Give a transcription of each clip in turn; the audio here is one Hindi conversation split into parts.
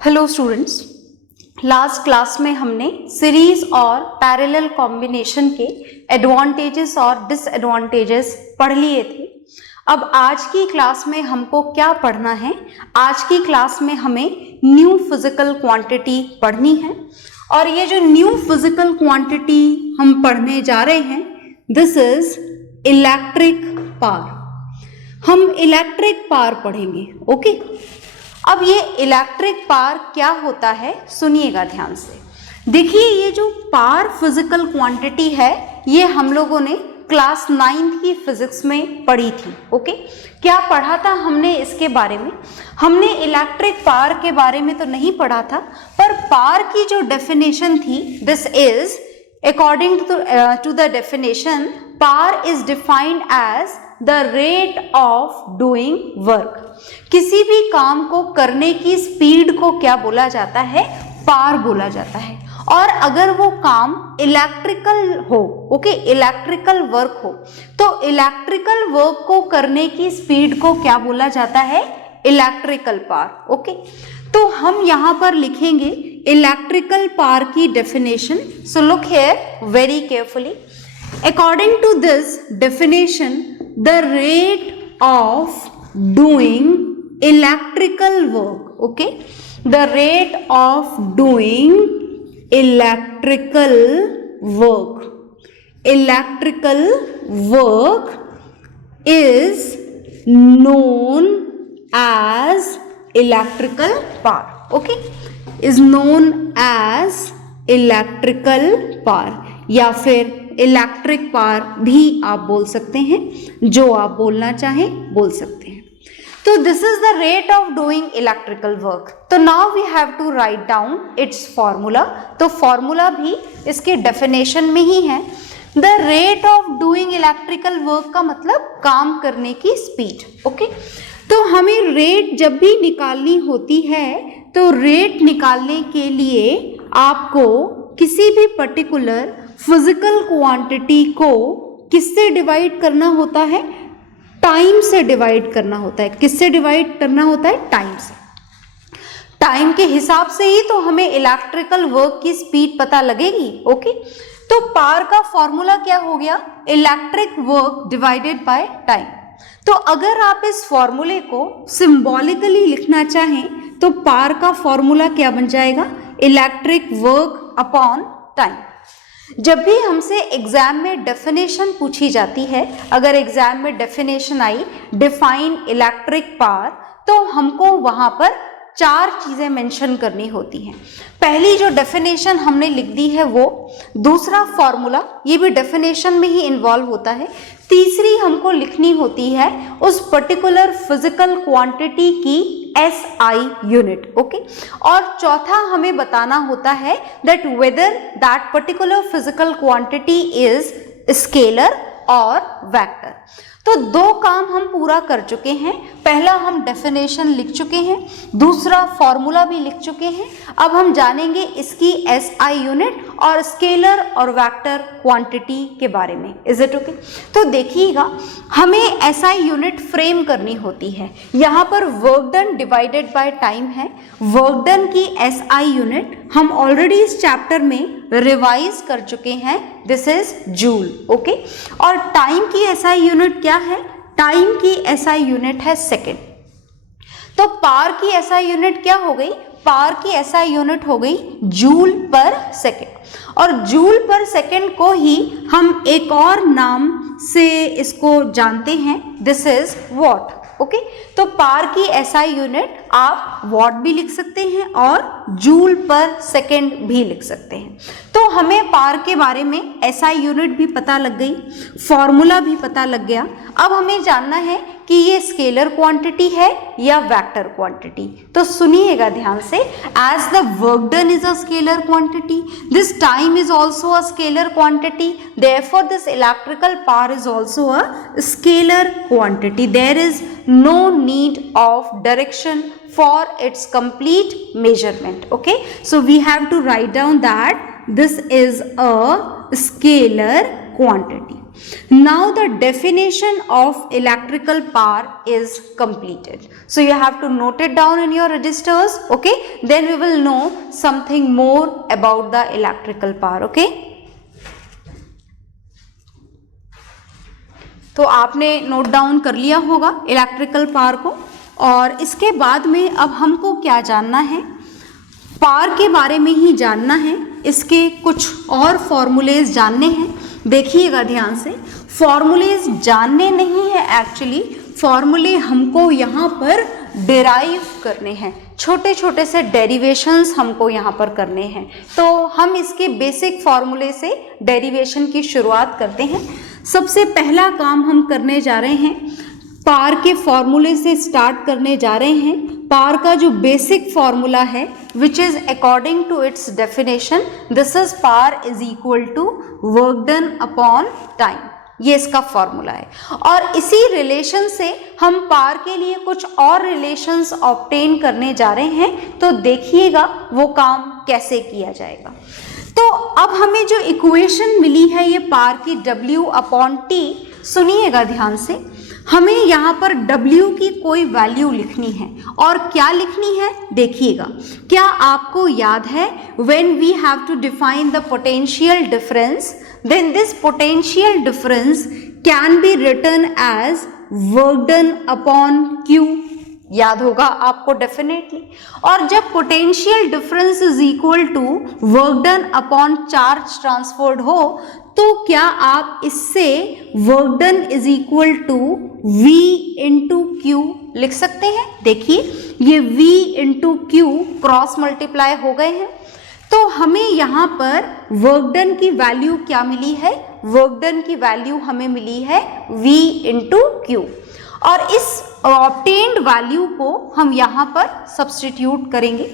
हेलो स्टूडेंट्स, लास्ट क्लास में हमने सीरीज और पैरेलल कॉम्बिनेशन के एडवांटेजेस और डिसएडवांटेजेस पढ़ लिए थे। अब आज की क्लास में हमको क्या पढ़ना है? आज की क्लास में हमें न्यू फिजिकल क्वांटिटी पढ़नी है और ये जो न्यू फिजिकल क्वांटिटी हम पढ़ने जा रहे हैं, दिस इज इलेक्ट्रिक पावर। हम इलेक्ट्रिक पावर पढ़ेंगे। ओके, अब ये इलेक्ट्रिक पावर क्या होता है सुनिएगा ध्यान से। देखिए, ये जो पावर फिजिकल क्वांटिटी है ये हम लोगों ने क्लास 9th की फिजिक्स में पढ़ी थी। ओके, क्या पढ़ा था हमने इसके बारे में? हमने इलेक्ट्रिक पावर के बारे में तो नहीं पढ़ा था, पर पावर की जो डेफिनेशन थी, this is according to the definition, power is defined as the rate of doing work. किसी भी काम को करने की स्पीड को क्या बोला जाता है? पावर बोला जाता है। और अगर वो काम इलेक्ट्रिकल हो, ओके, इलेक्ट्रिकल वर्क हो, तो इलेक्ट्रिकल वर्क को करने की स्पीड को क्या बोला जाता है? Electrical power. ओके, तो हम यहां पर लिखेंगे इलेक्ट्रिकल पावर की definition. So look here very carefully. According to this definition, the rate of doing electrical work, okay, the rate of doing electrical work is known as electrical power. Okay, is known as electrical power या फिर इलेक्ट्रिक पावर भी आप बोल सकते हैं, जो आप बोलना चाहें बोल सकते हैं। तो this is the rate of doing electrical work. तो now we have to write down its formula. तो फॉर्मूला भी इसके डेफिनेशन में ही है। The rate of doing electrical work का मतलब काम करने की स्पीड। ओके, तो हमें रेट जब भी निकालनी होती है, तो रेट निकालने के लिए आपको किसी भी पर्टिकुलर फिजिकल क्वांटिटी को किससे डिवाइड करना होता है? टाइम से डिवाइड करना होता है। किससे डिवाइड करना होता है? टाइम से। टाइम के हिसाब से ही तो हमें इलेक्ट्रिकल वर्क की स्पीड पता लगेगी। ओके, तो पावर का फॉर्मूला क्या हो गया? Electric work divided by time. तो अगर आप इस फॉर्मूले को सिंबॉलिकली लिखना चाहें तो पावर का फॉर्मूला क्या बन जाएगा? Electric work upon time. जब भी हमसे एग्जाम में डेफिनेशन पूछी जाती है, अगर एग्जाम में definition I define electric power, तो हमको वहां पर 4 चीजें मेंशन करनी होती हैं। पहली जो डेफिनेशन हमने लिख दी है वो, दूसरा फॉर्मूला, ये भी डेफिनेशन में ही इन्वॉल्व होता है, तीसरी हमको लिखनी होती है उस पर्टिकुलर फिजिकल क्वांटिटी की SI यूनिट। ओके, और चौथा हमें बताना होता है that whether that particular physical quantity is scalar और वेक्टर। तो 2 काम हम पूरा कर चुके हैं। पहला हम डेफिनेशन लिख चुके हैं, दूसरा फॉर्मूला भी लिख चुके हैं। अब हम जानेंगे इसकी SI यूनिट और स्केलर और वेक्टर क्वांटिटी के बारे में। Is it okay? तो देखिएगा, हमें SI यूनिट फ्रेम करनी होती है। यहाँ पर work done divided by time है। वर्क डन की SI यूनिट हम ऑलरेडी इस चैप्टर में रिवाइज कर चुके हैं, दिस इज जूल। ओके, और टाइम की SI यूनिट क्या है? टाइम की SI यूनिट है सेकेंड। तो पावर की SI यूनिट क्या हो गई? पावर की SI यूनिट हो गई जूल पर सेकेंड। और जूल पर सेकेंड को ही हम एक और नाम से इसको जानते हैं, दिस इज वॉट। ओके, तो पावर की SI यूनिट आप वॉट भी लिख सकते हैं और जूल पर सेकेंड भी लिख सकते हैं। तो हमें पावर के बारे में SI यूनिट भी पता लग गई, फॉर्मूला भी पता लग गया। अब हमें जानना है कि ये स्केलर क्वांटिटी है या वेक्टर क्वांटिटी। तो सुनिएगा ध्यान से, as the work done is a scalar quantity, this time is also a scalar quantity, therefore this electrical power is also a scalar quantity. There is no need of direction for its complete measurement. Okay, so we have to write down that this is a scalar quantity. Now the definition of electrical power is completed. So you have to note it down in your registers, okay? Then we will know something more about the electrical power, okay? तो आपने नोट डाउन कर लिया होगा इलेक्ट्रिकल पावर को, और इसके बाद में अब हमको क्या जानना है, पावर के बारे में ही जानना है, इसके कुछ और फॉर्मूलेज जानने हैं। देखिएगा ध्यान से, फॉर्मूलेज जानने नहीं है, एक्चुअली फॉर्मूले हमको यहाँ पर डिराइव करने हैं, छोटे छोटे से डेरिवेशंस हमको यहाँ पर करने हैं। तो हम इसके बेसिक फॉर्मूले से डेरिवेशन की शुरुआत करते हैं। सबसे पहला काम हम करने जा रहे हैं, पावर के फॉर्मूले से स्टार्ट करने जा रहे हैं। पावर का जो बेसिक फॉर्मूला है, which is according to its definition, this is power is equal to work done upon time, ये इसका फॉर्मूला है। और इसी रिलेशन से हम पावर के लिए कुछ और रिलेशंस ऑब्टेन करने जा रहे हैं, तो देखिएगा वो काम कैसे किया जाएगा। तो अब हमें जो इक्वेशन मिली है ये पावर की W अपॉन T, सुनिएगा ध्यान से, हमें यहाँ पर W की कोई वैल्यू लिखनी है, और क्या लिखनी है देखिएगा। क्या आपको याद है, when we have to define the potential difference, then this potential difference can be written as work done upon Q, याद होगा आपको डेफिनेटली। और जब potential difference is equal to work done upon charge transferred हो, तो क्या आप इससे work done is equal to V into Q लिख सकते हैं। देखिए ये V into Q cross multiply हो गए हैं, तो हमें यहाँ पर वर्क डन की वैल्यू क्या मिली है, वर्क डन की वैल्यू हमें मिली है V इंटू क्यू, और इस ऑब्टेन्ड वैल्यू को हम यहाँ पर सब्स्टिट्यूट करेंगे।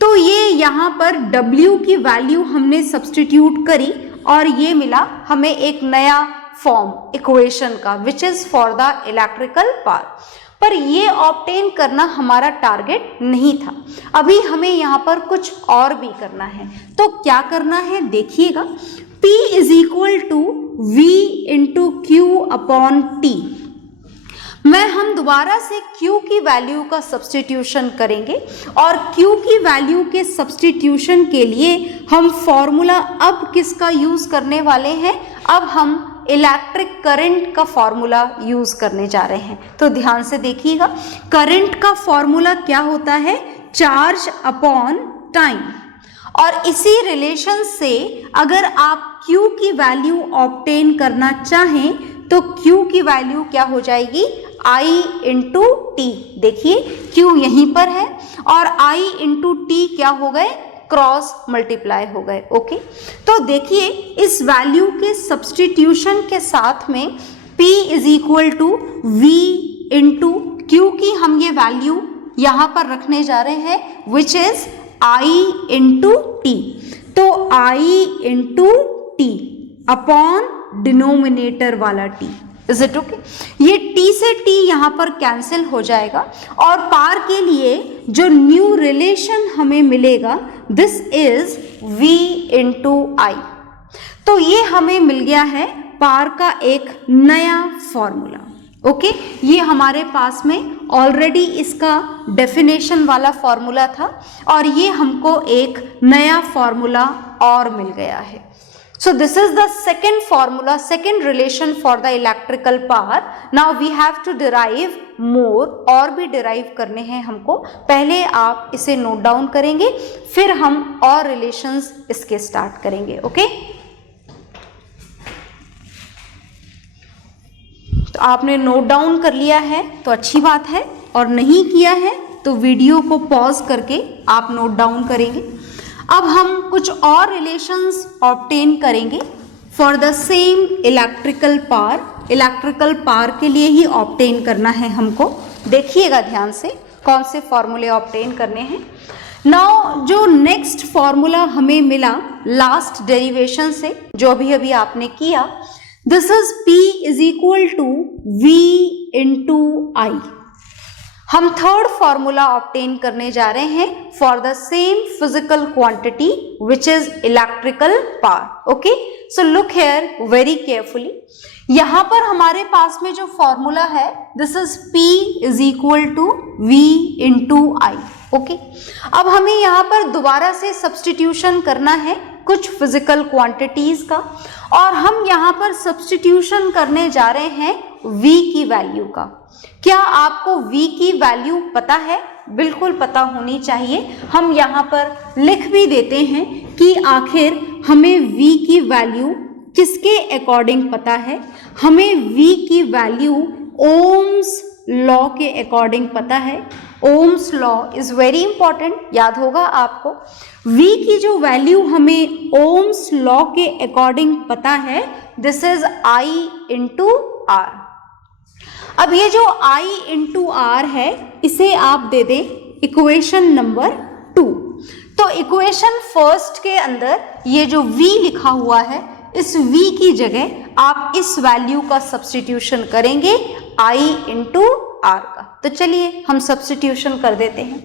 तो ये यहाँ पर W की वैल्यू हमने सब्स्टिट्यूट करी, और ये मिला हमें एक नया फॉर्म इक्वेशन का, which is for the electrical power. पर ये ऑब्टेन करना हमारा टारगेट नहीं था, अभी हमें यहाँ पर कुछ और भी करना है। तो क्या करना है देखिएगा, P is equal to V into Q upon T। हम दोबारा से Q की वैल्यू का सब्स्टिट्यूशन करेंगे, और Q की वैल्यू के सब्स्टिट्यूशन के लिए हम फॉर्मूला अब किसका यूज करने वाले हैं, अब हम इलेक्ट्रिक करंट का फॉर्मूला यूज करने जा रहे हैं। तो ध्यान से देखिएगा, करंट का फॉर्मूला क्या होता है, चार्ज अपॉन टाइम। और इसी रिलेशन से अगर आप Q की वैल्यू ऑब्टेन करना चाहें, तो Q की वैल्यू क्या हो जाएगी, I इंटू टी। देखिए Q यहीं पर है, और I इंटू टी क्या हो गए, क्रॉस मल्टीप्लाई हो गए। ओके, तो देखिए इस वैल्यू के सब्स्टिट्यूशन के साथ में P is equal to V into Q की हम ये वैल्यू यहाँ पर रखने जा रहे हैं, which is I into T. तो I into T upon denominator वाला T, इज इट ओके। ये T से T यहाँ पर कैंसिल हो जाएगा, और पावर के लिए जो न्यू रिलेशन हमें मिलेगा, दिस इज V इंटू आई। तो ये हमें मिल गया है पावर का एक नया फॉर्मूला। ओके, ये हमारे पास में ऑलरेडी इसका डेफिनेशन वाला फॉर्मूला था, और ये हमको एक नया फॉर्मूला और मिल गया है। So this is the second formula, second relation for the electrical power. Now we have to derive more, और भी derive करने हैं हमको। पहले आप इसे नोट डाउन करेंगे, फिर हम और रिलेशंस इसके स्टार्ट करेंगे। ओके, तो आपने नोट डाउन कर लिया है तो अच्छी बात है, और नहीं किया है तो वीडियो को पॉज करके आप नोट डाउन करेंगे। अब हम कुछ और रिलेशंस ऑब्टेन करेंगे for the same electrical power. Electrical power के लिए ही ऑब्टेन करना है हमको। देखिएगा ध्यान से कौन से फॉर्मूले ऑब्टेन करने हैं। नाउ जो नेक्स्ट फॉर्मूला हमें मिला लास्ट डेरिवेशन से, जो अभी आपने किया, this is P is equal to V into I. हम थर्ड फॉर्मूला ऑब्टेन करने जा रहे हैं for the same physical quantity which is electrical power. Okay, so look here very carefully. यहां पर हमारे पास में जो फॉर्मूला है this is P is equal to V into I। ओके, अब हमें यहाँ पर दोबारा से सब्स्टिट्यूशन करना है कुछ फिजिकल क्वांटिटीज का, और हम यहाँ पर सब्स्टिट्यूशन करने जा रहे हैं V की वैल्यू का। क्या आपको V की वैल्यू पता है? बिल्कुल पता होनी चाहिए। हम यहाँ पर लिख भी देते हैं कि आखिर हमें V की वैल्यू किसके अकॉर्डिंग पता है। हमें V की वैल्यू ओम्स लॉ के अकॉर्डिंग पता है। Ohm's law is very important, याद होगा आपको। V की जो वैल्यू हमें ओम्स लॉ के अकॉर्डिंग पता है this is I into R। अब ये जो I इंटू R है इसे आप दे दें इक्वेशन नंबर 2। तो इक्वेशन फर्स्ट के अंदर ये जो V लिखा हुआ है इस V की जगह आप इस वैल्यू का सब्स्टिट्यूशन करेंगे I इंटू R का। तो चलिए हम सब्स्टिट्यूशन कर देते हैं।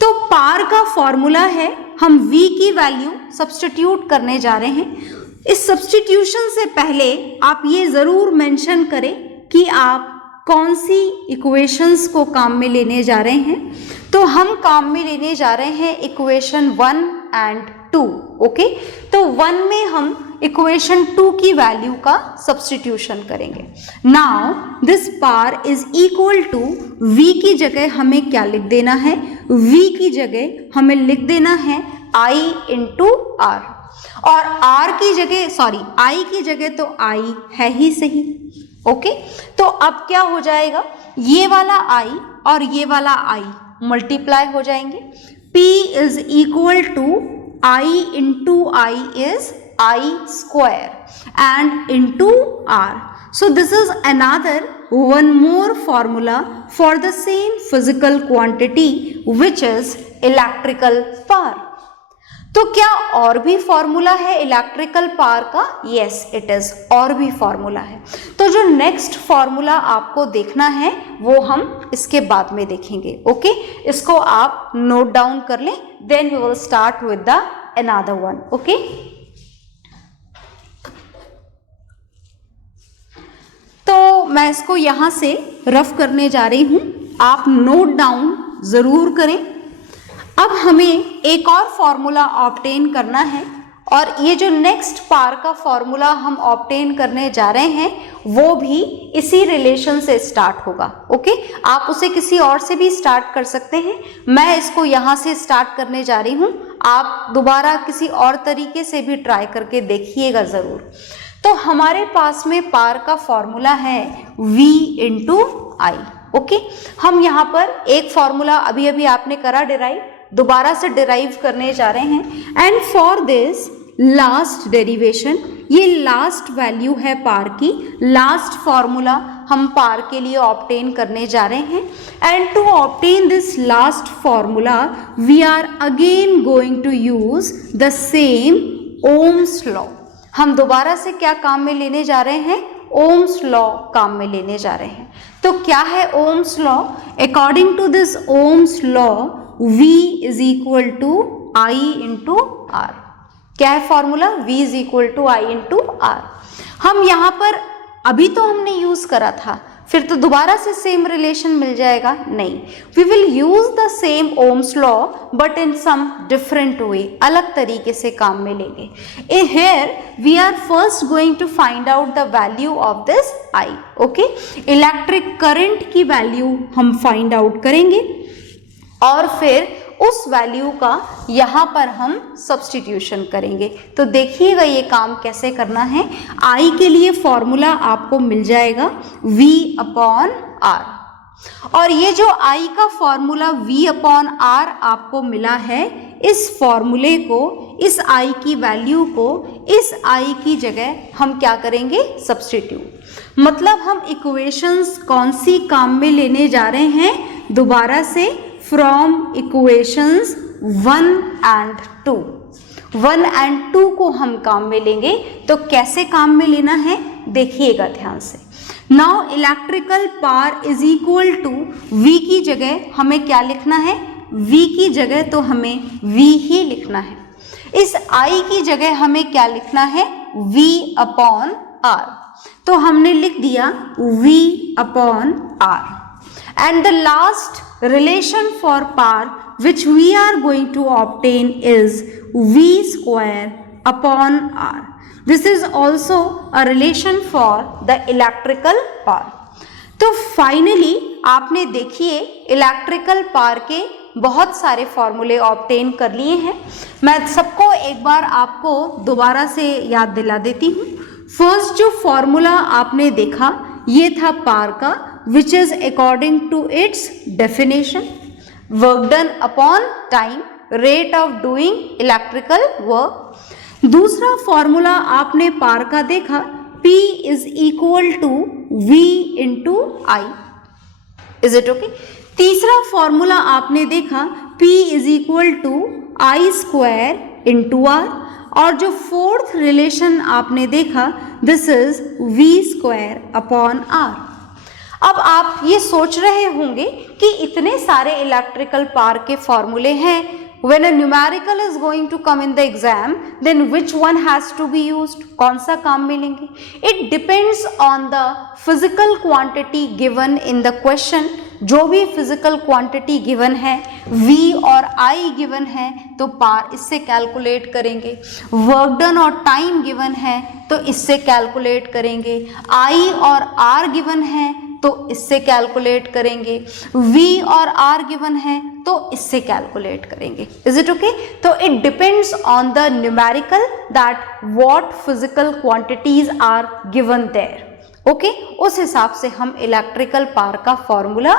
तो पार का फॉर्मूला है, हम V की वैल्यू सब्स्टिट्यूट करने जा रहे हैं। इस सब्स्टिट्यूशन से पहले आप ये जरूर मेंशन करें कि आप कौन सी इक्वेशंस को काम में लेने जा रहे हैं। तो हम काम में लेने जा रहे हैं इक्वेशन 1 एंड 2। ओके, तो 1 में हम इक्वेशन 2 की वैल्यू का सब्स्टिट्यूशन करेंगे। Now this power is equal to V की जगह हमें क्या लिख देना है? V की जगह हमें लिख देना है I इंटू R, और R की जगह I की जगह तो I है ही सही। ओके, तो अब क्या हो जाएगा, ये वाला I और ये वाला I मल्टीप्लाई हो जाएंगे। P is equal to I into I is I square and into R. So this is another one more formula for the same physical quantity which is electrical power. तो क्या और भी फॉर्मूला है इलेक्ट्रिकल पावर का? यस इट इज, और भी फॉर्मूला है। तो जो नेक्स्ट फॉर्मूला आपको देखना है वो हम इसके बाद में देखेंगे। ओके, इसको आप नोट डाउन कर लें, then we will start with the another one. Okay, तो मैं इसको यहां से रफ करने जा रही हूं, आप नोट डाउन जरूर करें। अब हमें एक और फॉर्मूला ऑब्टेन करना है, और ये जो नेक्स्ट पार का फॉर्मूला हम ऑब्टेन करने जा रहे हैं वो भी इसी रिलेशन से स्टार्ट होगा। ओके, आप उसे किसी और से भी स्टार्ट कर सकते हैं, मैं इसको यहाँ से स्टार्ट करने जा रही हूँ। आप दोबारा किसी और तरीके से भी ट्राई करके देखिएगा ज़रूर। तो हमारे पास में पार का फॉर्मूला है V इंटू I। ओके, हम यहाँ पर एक फॉर्मूला अभी अभी आपने करा डिराइव, दोबारा से डिराइव करने जा रहे हैं। And for this last derivation, ये लास्ट वैल्यू है पार की, लास्ट फॉर्मूला हम पार के लिए ऑब्टेन करने जा रहे हैं। And to obtain this last formula we are again going to use the same Ohm's law. हम दोबारा से क्या काम में लेने जा रहे हैं? ओम्स लॉ काम में लेने जा रहे हैं। तो क्या है Ohm's law? According to this Ohm's law V is equal to I into R। क्या है formula? V is equal to I into R। हम यहाँ पर अभी तो हमने यूज करा था, फिर तो दोबारा से सेम रिलेशन मिल जाएगा? नहीं, we will use the same Ohm's law but in some different way, अलग तरीके से काम में लेंगे। Here we are first going to find out the value of this I। Okay, electric current की वैल्यू हम फाइंड आउट करेंगे और फिर उस वैल्यू का यहाँ पर हम सब्स्टिट्यूशन करेंगे। तो देखिएगा ये काम कैसे करना है। I के लिए फॉर्मूला आपको मिल जाएगा V अपॉन R, और ये जो I का फॉर्मूला V अपॉन R आपको मिला है, इस फॉर्मूले को, इस I की वैल्यू को इस I की जगह हम क्या करेंगे? सब्स्टिट्यूट। मतलब हम इक्वेशंस कौन सी काम में लेने जा रहे हैं? दोबारा से फ्रॉम इक्वेशंस 1 एंड 2। 1 एंड 2 को हम काम में लेंगे। तो कैसे काम में लेना है देखिएगा ध्यान से। Now electrical power is equal to V की जगह हमें क्या लिखना है, V की जगह तो हमें V ही लिखना है। इस I की जगह हमें क्या लिखना है, V अपॉन R। तो हमने लिख दिया V upon R। And the last relation for power which we are going to obtain is V square upon R। This is also a relation for the electrical power. तो फाइनली आपने देखिए इलेक्ट्रिकल पावर के बहुत सारे फॉर्मूले ऑब्टेन कर लिए हैं। मैं सबको एक बार आपको दोबारा से याद दिला देती हूँ। फर्स्ट जो फॉर्मूला आपने देखा ये था पावर का, which is according to its definition, work done upon time, rate of doing electrical work. दूसरा फॉर्मूला आपने पावर का देखा, P is equal to V into I. Is it okay? तीसरा फॉर्मूला आपने देखा P is equal to I square into R. और जो फोर्थ रिलेशन आपने देखा, this is V square upon R. अब आप ये सोच रहे होंगे कि इतने सारे इलेक्ट्रिकल पावर के फॉर्मूले हैं, when a numerical is going to come in the exam, then which one has to be used? कौन सा काम में लेंगे? It depends on the physical quantity given in the question। जो भी physical quantity given है, V और I given है तो पावर इससे कैलकुलेट करेंगे। वर्क डन और टाइम गिवन है तो इससे कैलकुलेट करेंगे। I और R गिवन है तो इससे कैलकुलेट करेंगे। V और R गिवन है तो इससे कैलकुलेट करेंगे। Is it okay? तो it depends on the numerical that what physical quantities are given there. Okay, उस हिसाब से हम इलेक्ट्रिकल पावर का फॉर्मूला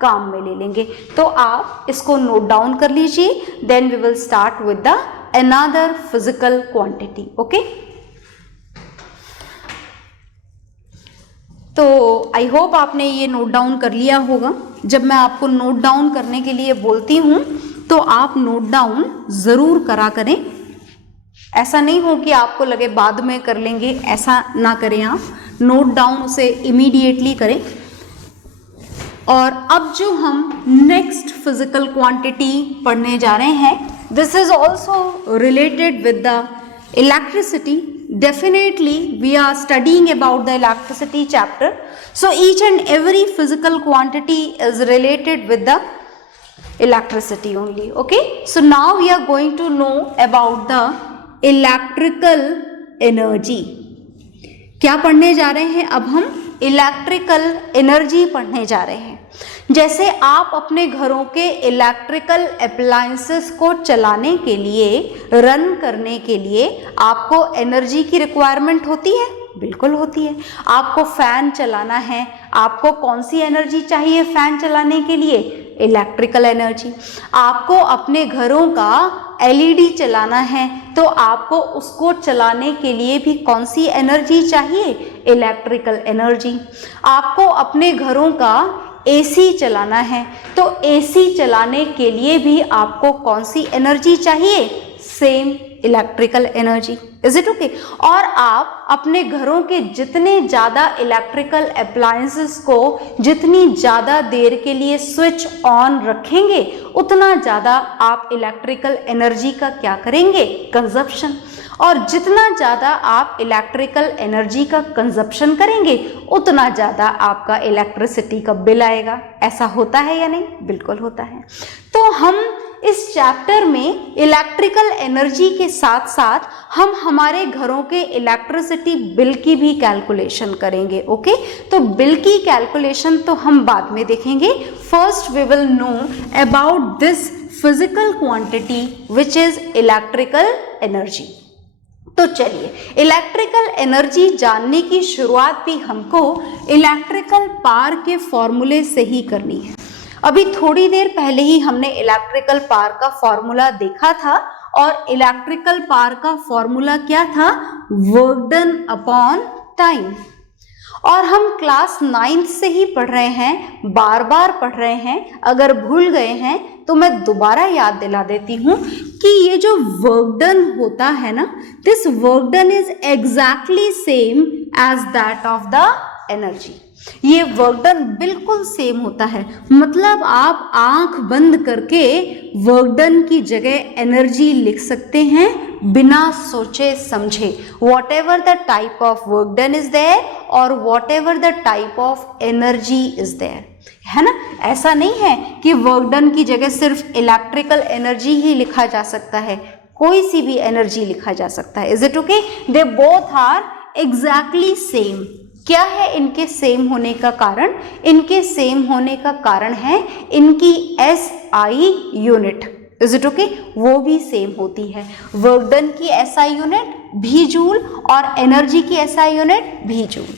काम में ले लेंगे। तो आप इसको नोट डाउन कर लीजिए, then we will start with the another physical quantity. Okay, तो आई होप आपने ये नोट डाउन कर लिया होगा। जब मैं आपको नोट डाउन करने के लिए बोलती हूँ तो आप नोट डाउन ज़रूर करा करें। ऐसा नहीं हो कि आपको लगे बाद में कर लेंगे, ऐसा ना करें। आप नोट डाउन उसे इमीडिएटली करें। और अब जो हम नेक्स्ट फिजिकल क्वांटिटी पढ़ने जा रहे हैं, this is also related with the electricity. Definitely we are studying about the electricity chapter, so each and every physical quantity is related with the electricity only. Okay, so now we are going to know about the electrical energy. क्या पढ़ने जा रहे हैं? अब हम इलेक्ट्रिकल एनर्जी पढ़ने जा रहे हैं। जैसे आप अपने घरों के इलेक्ट्रिकल अप्लायंसेस को चलाने के लिए, रन करने के लिए आपको एनर्जी की रिक्वायरमेंट होती है, बिल्कुल होती है। आपको फैन चलाना है, आपको कौन सी एनर्जी चाहिए फैन चलाने के लिए? Electrical energy. आपको अपने घरों का एलईडी चलाना है तो आपको उसको चलाने के लिए भी कौन सी एनर्जी चाहिए? Electrical energy. आपको अपने घरों का एसी चलाना है तो एसी चलाने के लिए भी आपको कौन सी एनर्जी चाहिए? Same electrical energy. Is it okay? और आप अपने घरों के जितने ज़्यादा इलेक्ट्रिकल अप्लायंसेस को जितनी ज़्यादा देर के लिए स्विच ऑन रखेंगे, उतना ज़्यादा आप इलेक्ट्रिकल एनर्जी का क्या करेंगे? कंजप्शन। और जितना ज़्यादा आप इलेक्ट्रिकल एनर्जी का कंजप्शन करेंगे, उतना ज़्यादा आपका इलेक्ट्रिसिटी का बिल आएगा। ऐसा होता है या नहीं? बिल्कुल होता है। तो हम इस चैप्टर में इलेक्ट्रिकल एनर्जी के साथ साथ हम हमारे घरों के इलेक्ट्रिसिटी बिल की भी कैलकुलेशन करेंगे। ओके, तो बिल की कैलकुलेशन तो हम बाद में देखेंगे। First we will know about this physical quantity which is electrical energy. तो चलिए, इलेक्ट्रिकल एनर्जी जानने की शुरुआत भी हमको इलेक्ट्रिकल पावर के फॉर्मूले से ही करनी है। अभी थोड़ी देर पहले ही हमने इलेक्ट्रिकल पावर का फॉर्मूला देखा था, और इलेक्ट्रिकल पावर का फॉर्मूला क्या था? Work done upon time. और हम क्लास 9th से ही पढ़ रहे हैं, बार बार पढ़ रहे हैं। अगर भूल गए हैं तो मैं दोबारा याद दिला देती हूँ कि ये जो वर्क डन होता है ना, this work done is exactly same as that of the energy. ये वर्क डन बिल्कुल सेम होता है, मतलब आप आंख बंद करके वर्क डन की जगह एनर्जी लिख सकते हैं बिना सोचे समझे, whatever the type of work done is there और whatever the type of energy is there, है ना। ऐसा नहीं है कि वर्क डन की जगह सिर्फ इलेक्ट्रिकल एनर्जी ही लिखा जा सकता है, कोई सी भी एनर्जी लिखा जा सकता है। Is it okay? They both are exactly same. क्या है इनके सेम होने का कारण? इनके सेम होने का कारण है इनकी SI unit. Is it okay? वो भी सेम होती है। वर्क डन की SI यूनिट भी जूल और एनर्जी की SI यूनिट भी जूल।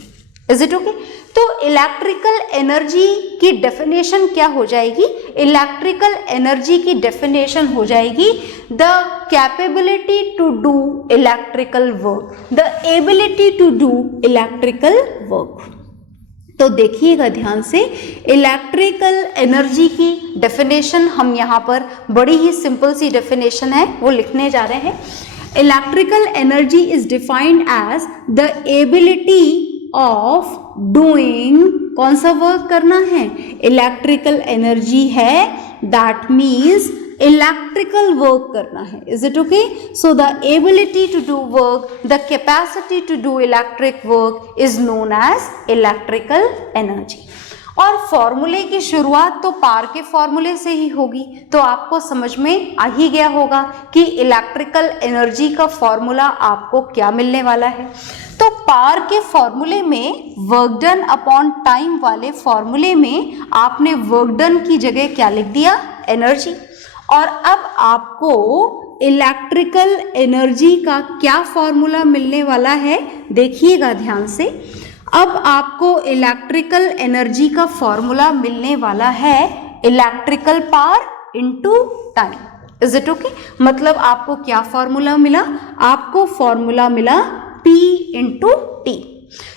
Is it okay? तो इलेक्ट्रिकल एनर्जी की डेफिनेशन क्या हो जाएगी? इलेक्ट्रिकल एनर्जी की डेफिनेशन हो जाएगी the capability to do electrical work, the ability to do electrical work. तो देखिएगा ध्यान से, इलेक्ट्रिकल एनर्जी की डेफिनेशन हम यहाँ पर बड़ी ही सिंपल सी डेफिनेशन है वो लिखने जा रहे हैं। Electrical energy is defined as the ability of doing, कौन सा वर्क करना है? इलेक्ट्रिकल एनर्जी है, दैट मीन्स इलेक्ट्रिकल वर्क करना है। Is it okay? So the ability to do work, the capacity to do electric work is known as electrical energy. और फॉर्मूले की शुरुआत तो पार के फॉर्मूले से ही होगी, तो आपको समझ में आ ही गया होगा कि इलेक्ट्रिकल एनर्जी का फॉर्मूला आपको क्या मिलने वाला है। तो पार के फॉर्मूले में वर्क डन अपॉन टाइम वाले फॉर्मूले में आपने वर्क डन की जगह क्या लिख दिया? एनर्जी। और अब आपको इलेक्ट्रिकल एनर्जी का क्या फॉर्मूला मिलने वाला है? देखिएगा ध्यान से। अब आपको इलेक्ट्रिकल एनर्जी का फॉर्मूला मिलने वाला है electrical power into time. Is it okay? मतलब आपको क्या फॉर्मूला मिला? आपको फॉर्मूला मिला P इंटू टी।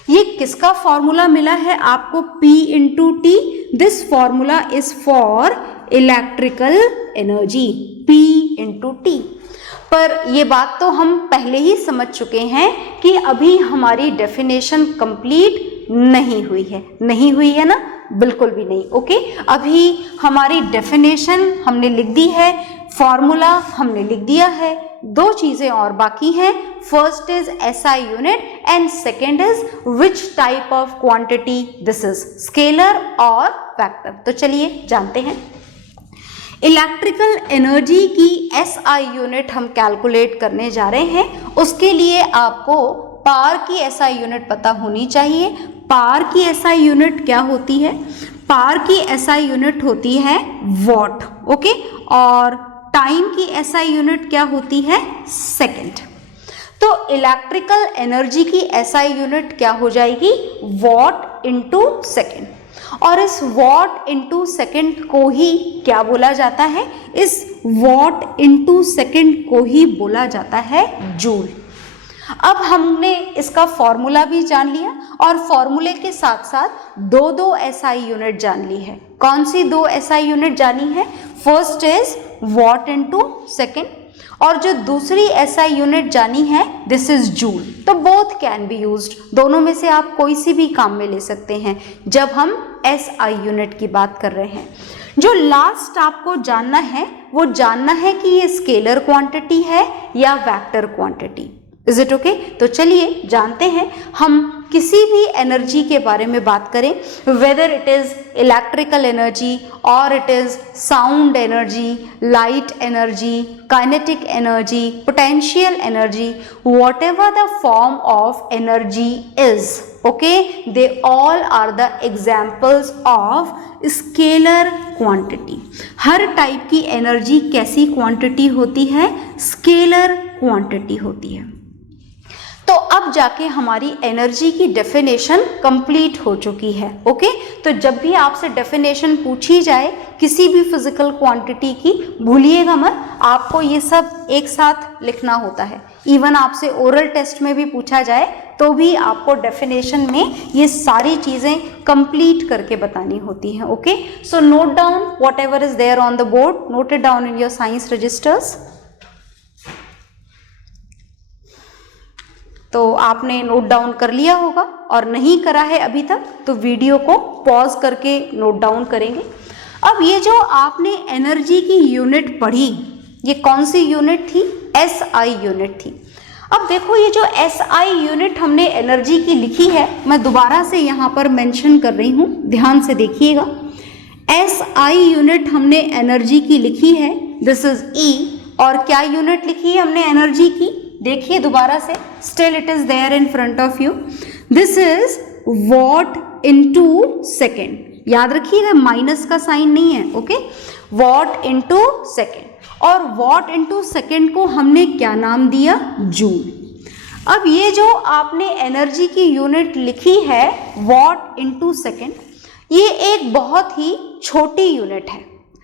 ये किसका फॉर्मूला मिला है आपको? P into T. This formula is for electrical energy, P into T. पर ये बात तो हम पहले ही समझ चुके हैं कि अभी हमारी डेफिनेशन कंप्लीट नहीं हुई है। नहीं हुई है ना? बिल्कुल भी नहीं। ओके, अभी हमारी डेफिनेशन हमने लिख दी है, फॉर्मूला हमने लिख दिया है, दो चीजें और बाकी हैं। First is SI unit and second is which type of quantity this is, scalar और वेक्टर। तो चलिए जानते हैं। इलेक्ट्रिकल एनर्जी की SI यूनिट हम कैलकुलेट करने जा रहे हैं। उसके लिए आपको पावर की SI यूनिट पता होनी चाहिए। पावर की SI यूनिट क्या होती है? पावर की SI यूनिट होती है वॉट। ओके, और टाइम की SI यूनिट क्या होती है? सेकेंड। तो इलेक्ट्रिकल एनर्जी की SI यूनिट क्या हो जाएगी? What into second. और इस वॉट इंटू सेकेंड को ही क्या बोला जाता है? इस वॉट इंटू सेकेंड को ही बोला जाता है जूल। अब हमने इसका फॉर्मूला भी जान लिया और फॉर्मूले के साथ साथ दो SI यूनिट जान ली है। कौन सी दो SI यूनिट जानी है? First is what into second और जो दूसरी SI यूनिट जानी है दिस इज जूल। तो बोथ कैन बी यूज्ड, दोनों में से आप कोई सी भी काम में ले सकते हैं जब हम SI यूनिट की बात कर रहे हैं। जो लास्ट आपको जानना है वो जानना है कि ये स्केलर क्वांटिटी है या vector quantity. Is it okay? तो चलिए जानते हैं। हम किसी भी एनर्जी के बारे में बात करें, whether it is electrical energy और it is sound energy, light energy, kinetic energy, potential energy, whatever the form of energy is, okay, they all are the examples of scalar quantity. हर टाइप की एनर्जी कैसी क्वांटिटी होती है? स्केलर क्वांटिटी होती है। तो अब जाके हमारी एनर्जी की डेफिनेशन कंप्लीट हो चुकी है। ओके, तो जब भी आपसे डेफिनेशन पूछी जाए किसी भी फिजिकल क्वांटिटी की, भूलिएगा मत, आपको ये सब एक साथ लिखना होता है। इवन आपसे ओरल टेस्ट में भी पूछा जाए तो भी आपको डेफिनेशन में ये सारी चीज़ें कंप्लीट करके बतानी होती हैं। Okay, so note down whatever is there on the board, note it down in your science registers. तो आपने नोट डाउन कर लिया होगा। और नहीं करा है अभी तक तो वीडियो को पॉज करके नोट डाउन करेंगे। अब ये जो आपने एनर्जी की यूनिट पढ़ी, ये कौन सी यूनिट थी? एसआई यूनिट थी। अब देखो ये जो एसआई यूनिट हमने एनर्जी की लिखी है, मैं दोबारा से यहाँ पर मेंशन कर रही हूँ, ध्यान से देखिएगा। एसआई यूनिट हमने एनर्जी की लिखी है, दिस इज ई। और क्या यूनिट लिखी है हमने एनर्जी की? देखिए दोबारा से, still it is there in front of you, this is watt into second. याद रखिएगा माइनस का साइन नहीं है, ओके। वॉट इनटू सेकेंड, और वॉट इनटू सेकेंड को हमने क्या नाम दिया? जूल। अब ये जो आपने एनर्जी की यूनिट लिखी है वॉट इनटू सेकेंड, ये एक बहुत ही छोटी यूनिट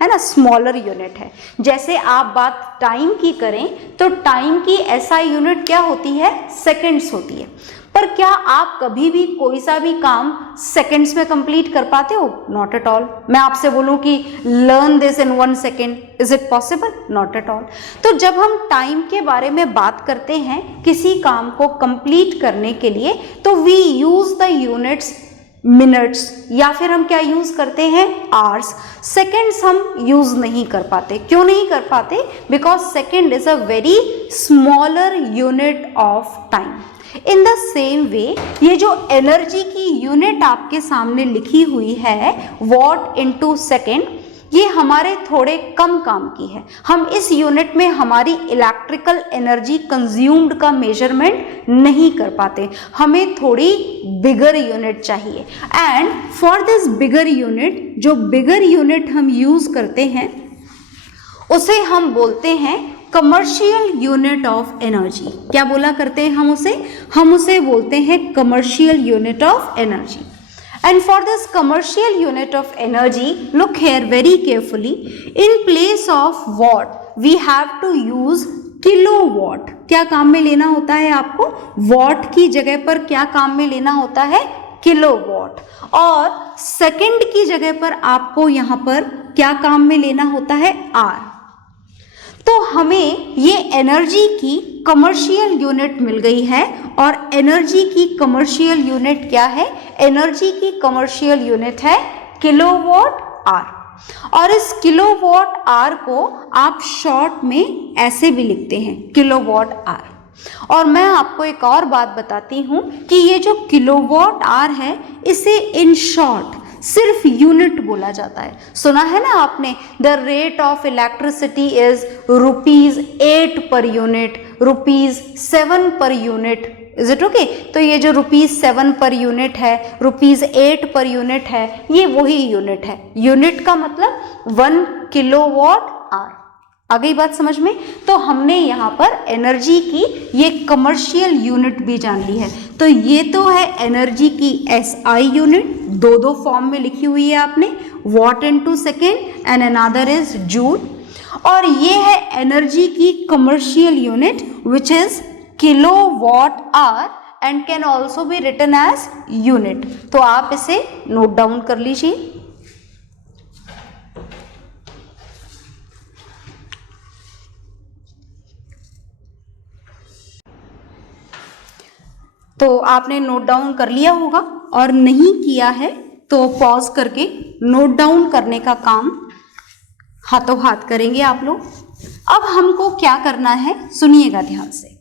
है ना, स्मॉलर यूनिट है। जैसे आप बात टाइम की करें तो टाइम की एसआई यूनिट क्या होती है? सेकंड्स होती है। पर क्या आप कभी भी कोई सा भी काम सेकंड्स में कंप्लीट कर पाते हो? Not at all. मैं आपसे बोलूं कि learn this in 1 second, is it possible? Not at all. तो जब हम टाइम के बारे में बात करते हैं किसी काम को कंप्लीट करने के लिए, तो we use the units minutes, या फिर हम क्या यूज करते हैं? आवर्स। सेकेंड्स हम यूज नहीं कर पाते। क्यों नहीं कर पाते? Because second is a very smaller unit of time. In the same way ये जो एनर्जी की यूनिट आपके सामने लिखी हुई है वॉट इनटू सेकेंड, ये हमारे थोड़े कम काम की है। हम इस यूनिट में हमारी इलेक्ट्रिकल एनर्जी कंज्यूम्ड का मेजरमेंट नहीं कर पाते, हमें थोड़ी बिगर यूनिट चाहिए। And for this bigger unit, जो बिगर यूनिट हम यूज करते हैं उसे हम बोलते हैं कमर्शियल यूनिट ऑफ एनर्जी। क्या बोला करते हैं हम उसे? हम उसे बोलते हैं commercial unit of energy. And for this commercial unit of energy, look here very carefully. In place of watt, we have to use kilowatt. क्या काम में लेना होता है आपको? watt की जगह पर क्या काम में लेना होता है? किलोवाट। और सेकंड की जगह पर आपको यहाँ पर क्या काम में लेना होता है? आर। तो हमें ये एनर्जी की कमर्शियल यूनिट मिल गई है, और एनर्जी की कमर्शियल यूनिट क्या है? एनर्जी की कमर्शियल यूनिट है किलोवाट आर। और इस किलोवाट आर को आप शॉर्ट में ऐसे भी लिखते हैं, किलोवाट आर। और मैं आपको एक और बात बताती हूं कि ये जो किलोवाट आर है, इसे इन शॉर्ट सिर्फ यूनिट बोला जाता है। सुना है ना आपने, the rate of electricity is ₹8 per unit, ₹7 per unit. Is it okay? तो ये जो ₹7 पर यूनिट है, ₹8 पर यूनिट है, ये वही यूनिट है। यूनिट का मतलब 1 किलोवाट आर। आ गई बात समझ में? तो हमने यहाँ पर एनर्जी की ये कमर्शियल यूनिट भी जान ली है। तो ये तो है एनर्जी की एसआई यूनिट, दो फॉर्म में लिखी हुई है आपने, watt into second and another is joule. और ये है एनर्जी की commercial unit which is kilowatt hour and can also be written as unit. तो आप इसे नोट डाउन कर लीजिए। तो आपने नोट डाउन कर लिया होगा, और नहीं किया है तो पॉज करके नोट डाउन करने का काम हाथों हाथ करेंगे आप लोग। अब हमको क्या करना है, सुनिएगा ध्यान से।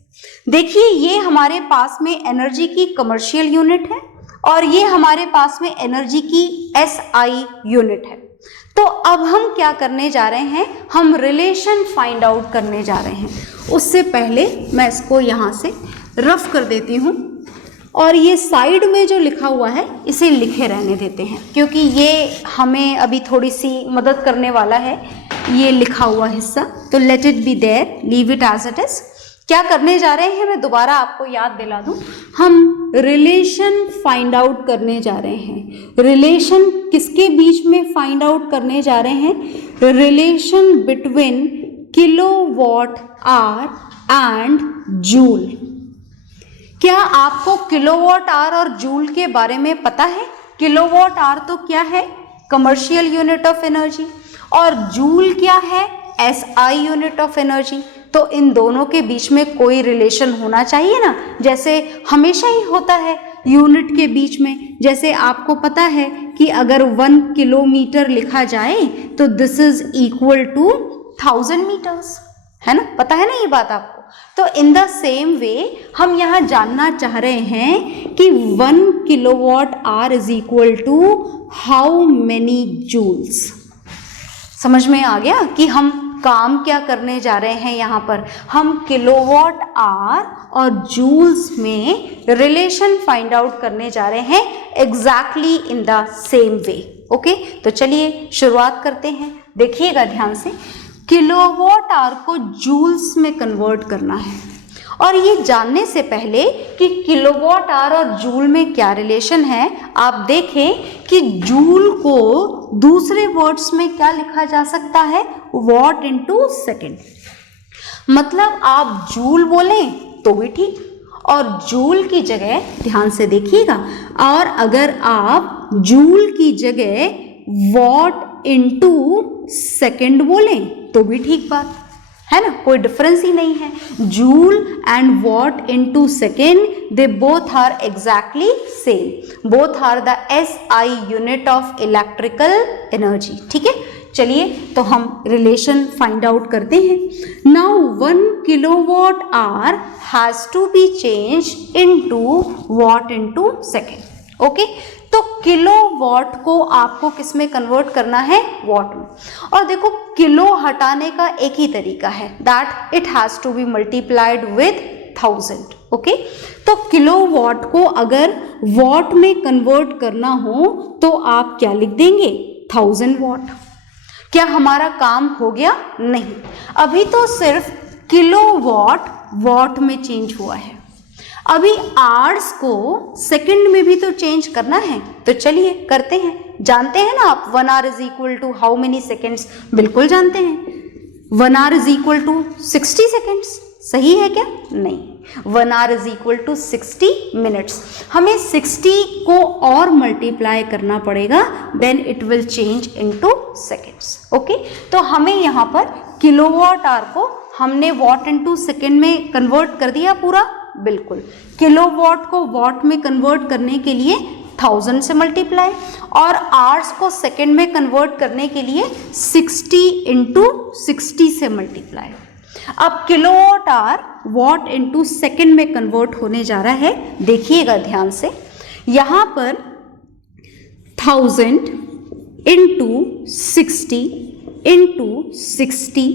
देखिए ये हमारे पास में एनर्जी की कमर्शियल यूनिट है, और ये हमारे पास में एनर्जी की एसआई यूनिट है। तो अब हम क्या करने जा रहे हैं? हम रिलेशन फाइंड आउट करने जा रहे हैं। उससे पहले मैं इसको यहाँ से रफ कर देती हूँ, और ये साइड में जो लिखा हुआ है इसे लिखे रहने देते हैं, क्योंकि ये हमें अभी थोड़ी सी मदद करने वाला है ये लिखा हुआ हिस्सा। तो let it be there, leave it as it is. क्या करने जा रहे हैं, मैं दोबारा आपको याद दिला दूं, हम रिलेशन फाइंड आउट करने जा रहे हैं। रिलेशन किसके बीच में फाइंड आउट करने जा रहे हैं? Relation between kilowatt hour and joule. क्या आपको किलोवाट आवर और जूल के बारे में पता है? किलोवाट आवर तो क्या है? Commercial unit of energy. और जूल क्या है? SI unit of energy. तो इन दोनों के बीच में कोई रिलेशन होना चाहिए ना, जैसे हमेशा ही होता है। यूनिट के बीच में। जैसे आपको पता है कि अगर 1 किलोमीटर लिखा जाए तो this is equal to 1000 metres, है ना, पता है ना ये बात आपको। तो इन द सेम वे हम यहाँ जानना चाह रहे हैं कि 1 kilowatt hour is equal to how many joules. समझ में आ गया कि हम काम क्या करने जा रहे हैं। यहाँ पर हम किलोवाट आवर और जूल्स में रिलेशन फाइंड आउट करने जा रहे हैं exactly in the same way. Okay, तो चलिए शुरुआत करते हैं। देखिएगा ध्यान से, किलोवाट आवर को जूल्स में कन्वर्ट करना है। और ये जानने से पहले कि किलोवाट आवर और जूल में क्या रिलेशन है, आप देखें कि जूल को दूसरे वर्ड्स में क्या लिखा जा सकता है, वॉट इनटू सेकेंड। मतलब आप जूल बोलें तो भी ठीक, और जूल की जगह ध्यान से देखिएगा, और अगर आप जूल की जगह वॉट इनटू सेकेंड बोलें तो भी ठीक बात है ना, कोई डिफरेंस ही नहीं है। Joule and watt into second, they both are exactly same, both are the SI unit of electrical energy. ठीक है, चलिए तो हम रिलेशन फाइंड आउट करते हैं। Now 1 kilowatt hour has to be change into watt into second. Okay, तो किलोवाट को आपको किस में कन्वर्ट करना है, वॉट में। और देखो किलो हटाने का एक ही तरीका है, that it has to be multiplied with 1000। Okay, तो किलोवाट को अगर वॉट में कन्वर्ट करना हो तो आप क्या लिख देंगे, 1000 वॉट। क्या हमारा काम हो गया? नहीं, अभी तो सिर्फ किलोवाट वॉट में चेंज हुआ है, अभी आवर्स को सेकंड में भी तो चेंज करना है। तो चलिए करते हैं। जानते हैं ना आप 1 hour is equal to how many seconds, बिल्कुल जानते हैं। 1 hour is equal to 60 seconds, सही है क्या? नहीं, 1 hour is equal to 60 minutes. हमें 60 को और मल्टीप्लाई करना पड़ेगा, then it will change into seconds. Okay, तो हमें यहाँ पर किलोवाट आवर को हमने वॉट इनटू सेकेंड में कन्वर्ट कर दिया पूरा, बिल्कुल। किलोवाट को वॉट में कन्वर्ट करने के लिए 1000 से मल्टीप्लाई, और आवर्स को सेकेंड में कन्वर्ट करने के लिए 60 इंटू 60 से मल्टीप्लाई। अब kilowatt hour what into second में कन्वर्ट होने जा रहा है। देखिएगा ध्यान से, यहाँ पर 1000 into 60 into 60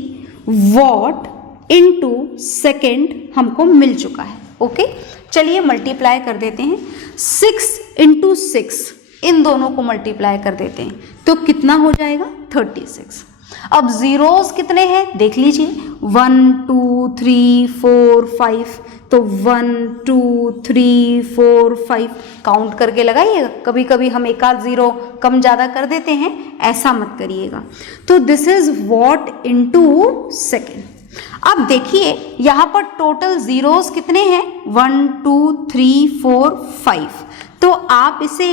what into second हमको मिल चुका है। ओके, चलिए मल्टीप्लाई कर देते हैं। 6 इंटू 6, इन दोनों को मल्टीप्लाई कर देते हैं तो कितना हो जाएगा, 36। अब जीरोस कितने हैं देख लीजिए, 1 2 3 4 5, तो 1 2 3 4 5 काउंट करके लगाइएगा। कभी कभी हम एक आध जीरो कम ज़्यादा कर देते हैं, ऐसा मत करिएगा। तो this is watt into second. अब देखिए यहाँ पर टोटल जीरोस कितने हैं, 1 2 3 4 5, तो आप इसे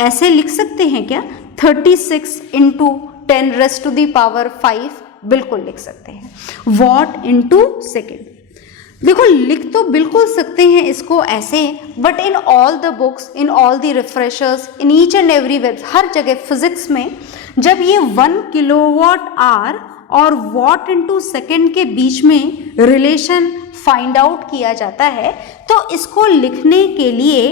ऐसे लिख सकते हैं क्या, 36 into 10 raise to the power 5, बिल्कुल लिख सकते हैं, वॉट इनटू सेकेंड। देखो लिख तो बिल्कुल सकते हैं इसको ऐसे, but in all the books, in all the refreshers, in each and every web, हर जगह फिजिक्स में जब ये 1 किलोवाट आवर और वॉट इनटू सेकेंड के बीच में रिलेशन फाइंड आउट किया जाता है, तो इसको लिखने के लिए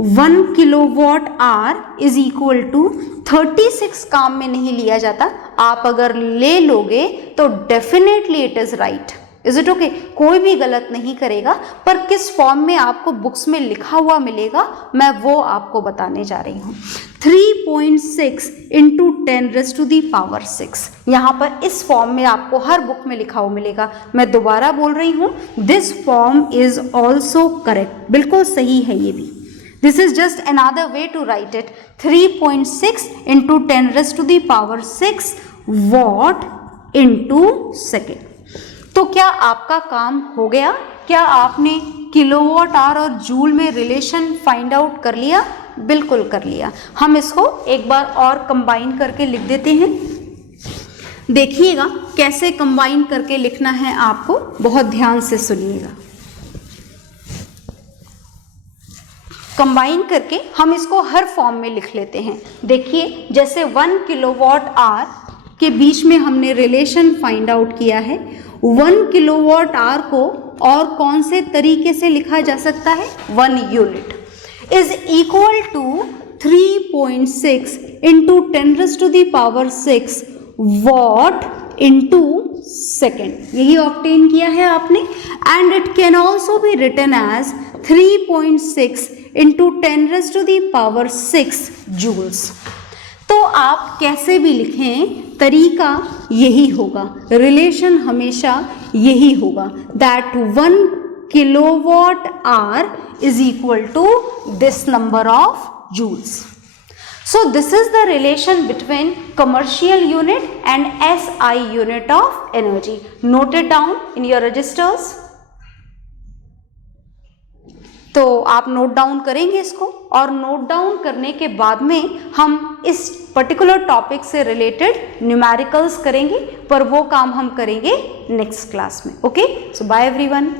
1 kilowatt hour is equal to 36 काम में नहीं लिया जाता। आप अगर ले लोगे तो definitely it is right. Is it okay? कोई भी गलत नहीं करेगा, पर किस फॉर्म में आपको बुक्स में लिखा हुआ मिलेगा मैं वो आपको बताने जा रही हूँ। 3.6 into 10 raise to the power 6, यहाँ पर इस फॉर्म में आपको हर बुक में लिखा हुआ मिलेगा। मैं दोबारा बोल रही हूँ, this form is also correct, बिल्कुल सही है ये भी। This is just another way to write it, 3.6 into 10 raise to the power 6 watt into second. तो क्या आपका काम हो गया? क्या आपने किलोवाट आवर और जूल में रिलेशन फाइंड आउट कर लिया? बिल्कुल कर लिया। हम इसको एक बार और कंबाइन करके लिख देते हैं। देखिएगा कैसे कंबाइन करके लिखना है आपको, बहुत ध्यान से सुनिएगा। कंबाइन करके हम इसको हर फॉर्म में लिख लेते हैं। देखिए जैसे 1 किलोवाट आवर के बीच में हमने रिलेशन फाइंड आउट किया है। 1 किलोवाट आवर को और कौन से तरीके से लिखा जा सकता है? 1 unit is equal to 3.6 into 10⁻⁶ watt into second. यही ऑब्टेन किया है आपने। And it can also be written as 3.6 into 10⁻⁶ joules. तो आप कैसे भी लिखें, तरीका यही होगा, रिलेशन हमेशा यही होगा, that 1 kilowatt hour is equal to this number of joules. So this is the relation between commercial unit and SI unit of energy. Note it down in your registers. तो आप नोट डाउन करेंगे इसको, और नोट डाउन करने के बाद में हम इस पर्टिकुलर टॉपिक से रिलेटेड न्यूमेरिकल्स करेंगे, पर वो काम हम करेंगे नेक्स्ट क्लास में। ओके, सो बाय एवरीवन।